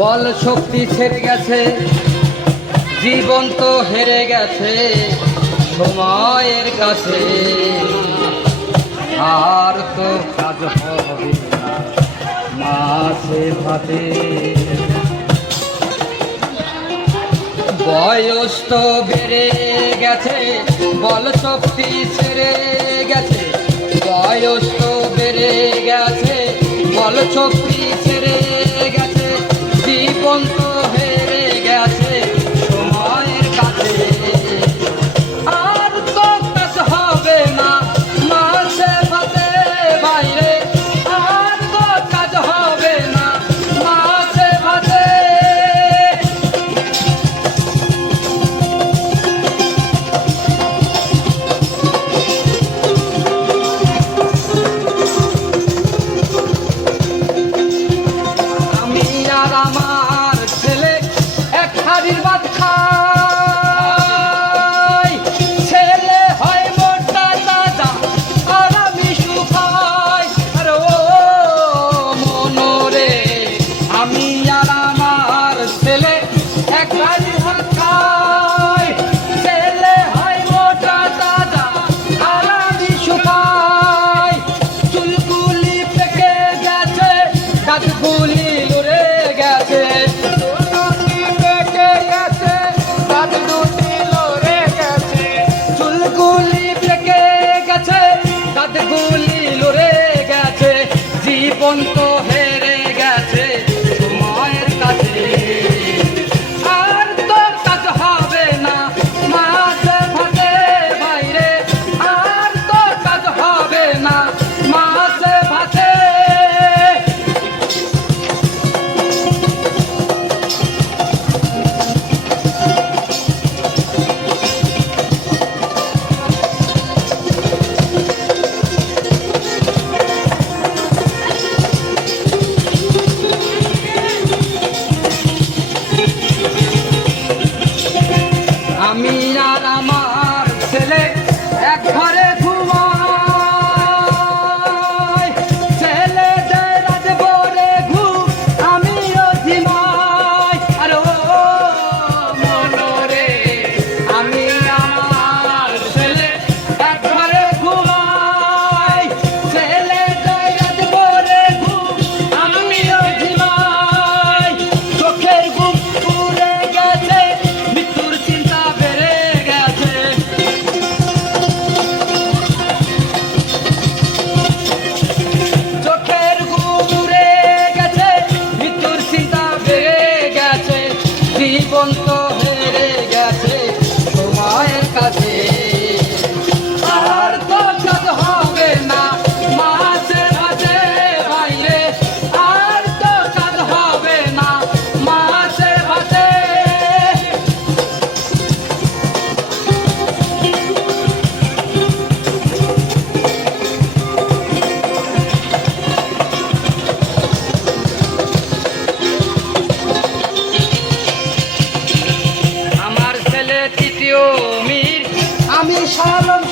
বল শক্তি ছেড়ে গেছে, জীবন তো হেরে গেছে সময়ের কাছে। আর তো কাজ হবে না মাছে ভাতে, বয়স তো বেড়ে গেছে, বল শক্তি ছেড়ে গেছে। বয়স তো বেড়ে গেছে, বল শক্তি ছেড়ে গেছে, জীবন তো হেরে গেছে সময়ের কাছে। আর তো কাজ হবে না মাছে ভাতে বাইরে, আর তো কাজ হবে না মাছে ভাতে। আমার ছেলে এক হাড়ির ভাত খায়, ছেলে হয় মোটা তাজা আর আমি শুকাই। আর ও মনোরে, আমি আর আমার ছেলে এক হাড়ির ভাত খাই, ছেলে হয় মোটা তাজা আর আমি শুকাই। চুলগুলি পেকে গেছে, দাঁতগুলি জীবন তো হেরে গেছে সময়ের কাছে। আর তো কাজ হবে না মাছে ভাতে বাইরে, আর তো কাজ হবে না মাছে ভাতে। আমি আর আমার ছেলে এক ঘরে ঘুমাই, ছেলেদের রাত ভরে ঘুম আমিও ঝিমাই। আর ও মনোরে, আমি আমার ছেলে এক ঘরে ঘুমাই, ছেলেদের রাত ভরে ঘুম আমিও ঝিমাই। চোখের ঘুম পুড়ে গেছে, মৃত্যুর চিন্তা বেড়ে গেছে। চোখের ঘুম উড়ে গেছে, মৃত্যুর চিন্তা বেড়ে গেছে, জীবন তো হেরে গেছে সময়ের কাছে। আর তো কাজ হবে না মাছে ভাতে বাইরে, আর তো কাজ হবে না মাছে ভাতে। আমার ছেলে তৃতীয় মীর, আমি সালম।